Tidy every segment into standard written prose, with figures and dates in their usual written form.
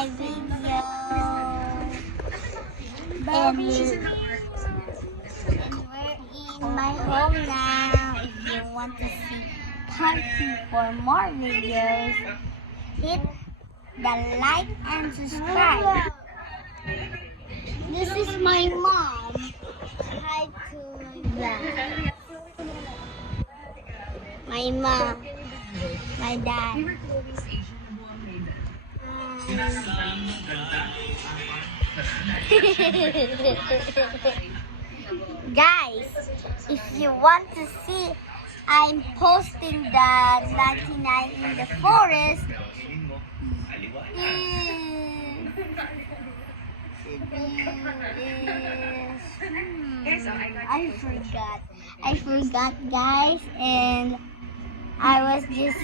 my video. And we're in my home now. If you want to see part 2 for more videos, hit the like and subscribe. This is my mom. Hi to my mom, my dad. Guys, if you want to see, I'm posting the 99 in the forest. I forgot guys, and I was just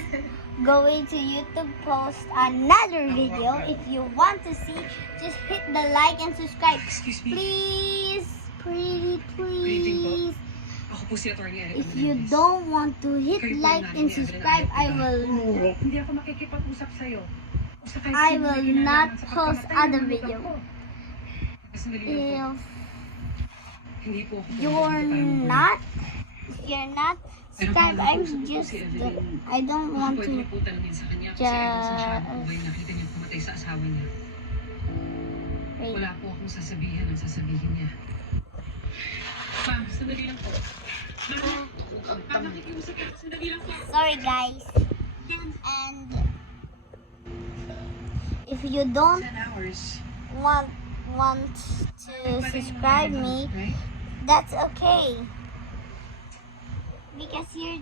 going to YouTube post another video. If you want to see, just hit the like and subscribe. Excuse me. Please, please. Ako po si Atty. Eric If you Hernandez. don't want to hit Kayo po like yung and nanay ni subscribe, Adriana I will Hindi ako makikipag-usap sa'yo. Basta kahit I sino will may not kinalaman sa post pagkamatay other ng video. ko. Sandali lang po. If Hindi po ako you're not subscribe, I'm just I don't want Pwede niyo to po tanungin sa kanya kung si Edison siya just kung ba'y nakita niyo pumatay sa asawa niya. wait. Wala po akong sasabihin ang sasabihin niya. Ma'am, sandali lang po. Ma'am, nakikiusap ka. Sandali lang po. Sorry guys, and if you don't 10 hours. want to subscribe me, Right? that's okay, because you're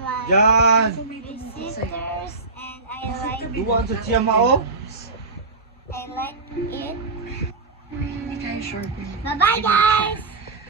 my Jan! visitors, and I Duwan sa Chiamao? like it. Hindi tayo sure kung Bye bye guys.